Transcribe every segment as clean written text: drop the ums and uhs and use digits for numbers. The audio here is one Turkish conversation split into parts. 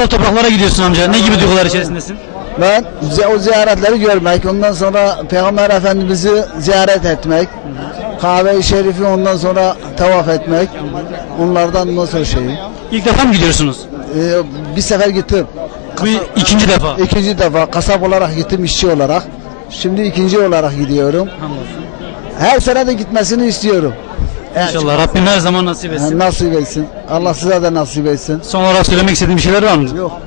Kutsal topraklara gidiyorsun amca. Ne gibi duygular içerisindesin? Ben o ziyaretleri görmek, ondan sonra Peygamber Efendimiz'i ziyaret etmek, Kabe-i Şerif'i ondan sonra tavaf etmek, onlardan nasıl şeyi. İlk defa mı gidiyorsunuz? Bir sefer gittim. Bu ikinci defa. İkinci defa kasap olarak gittim, işçi olarak. Şimdi ikinci olarak gidiyorum. Her sene de gitmesini istiyorum. İnşallah Rabbim her zaman nasip etsin. Nasip etsin. Allah size de nasip etsin. Son olarak söylemek istediğin bir şeyler var mı? Yok.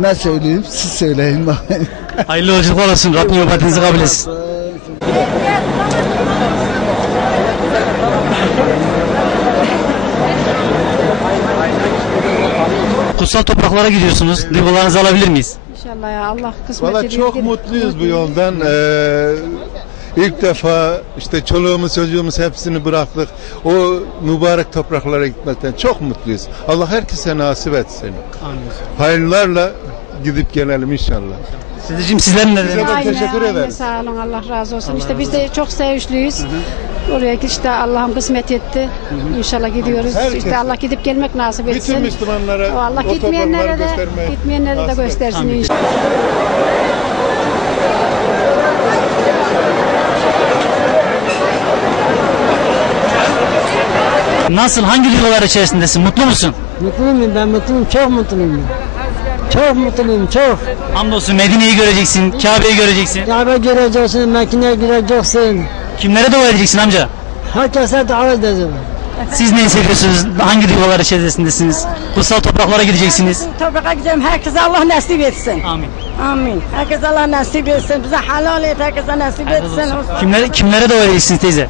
Ne söyleyeyim? Siz söyleyin. Hayırlı yolculuklar olsun. Rabbim ibadetinizi kabul etsin. Kutsal topraklara gidiyorsunuz. Duygularınızı alabilir miyiz? İnşallah ya Allah kısmet Valla çok mutluyuz bu yoldan. İlk defa işte çoluğumuz çocuğumuz hepsini bıraktık. O mübarek topraklara gitmekten çok mutluyuz. Allah herkese nasip etsin. Amin. Hayırlarla gidip gelelim inşallah. Dedeciğim sizlerin ne Size de teşekkür ederiz. Sağ olun Allah razı olsun. İşte biz de çok sevinçliyiz. Oraya işte Allah'ım kısmet etti. İnşallah gidiyoruz. Herkes. İşte Allah gidip gelmek nasip etsin. Bütün Müslümanlara Allah o gitmeyenlere de göstermeyi gitmeyenlere de nasip göstersin Amin. inşallah. Nasıl? Hangi duygular içerisindesin? Mutlu musun? Mutluyum ben mutluyum, çok mutluyum. Çok mutluyum, çok. Hamdolsun Medine'yi göreceksin, Kabe'yi göreceksin. Kabe göreceksin, Mekke'ye gireceksin. Kimlere dua edeceksin amca? Herkese dua edeceğim. Siz neyi seviyorsunuz? Hangi duygular içerisindesiniz? Kutsal topraklara gideceksiniz. Toprağa gideceğim. Herkese Allah nasip etsin. Amin. Amin. Herkese Allah nasip etsin. Bize halal et. Herkese nasip etsin. Kimlere dua edeceksiniz teyze?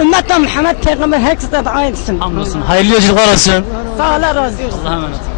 Ümmetten Muhammed Peygamber herkese dua etsin. Hamdolsun. Hayırlı yolculuklar olsun. Sağ ol, razı olsun. Allah'a emanet.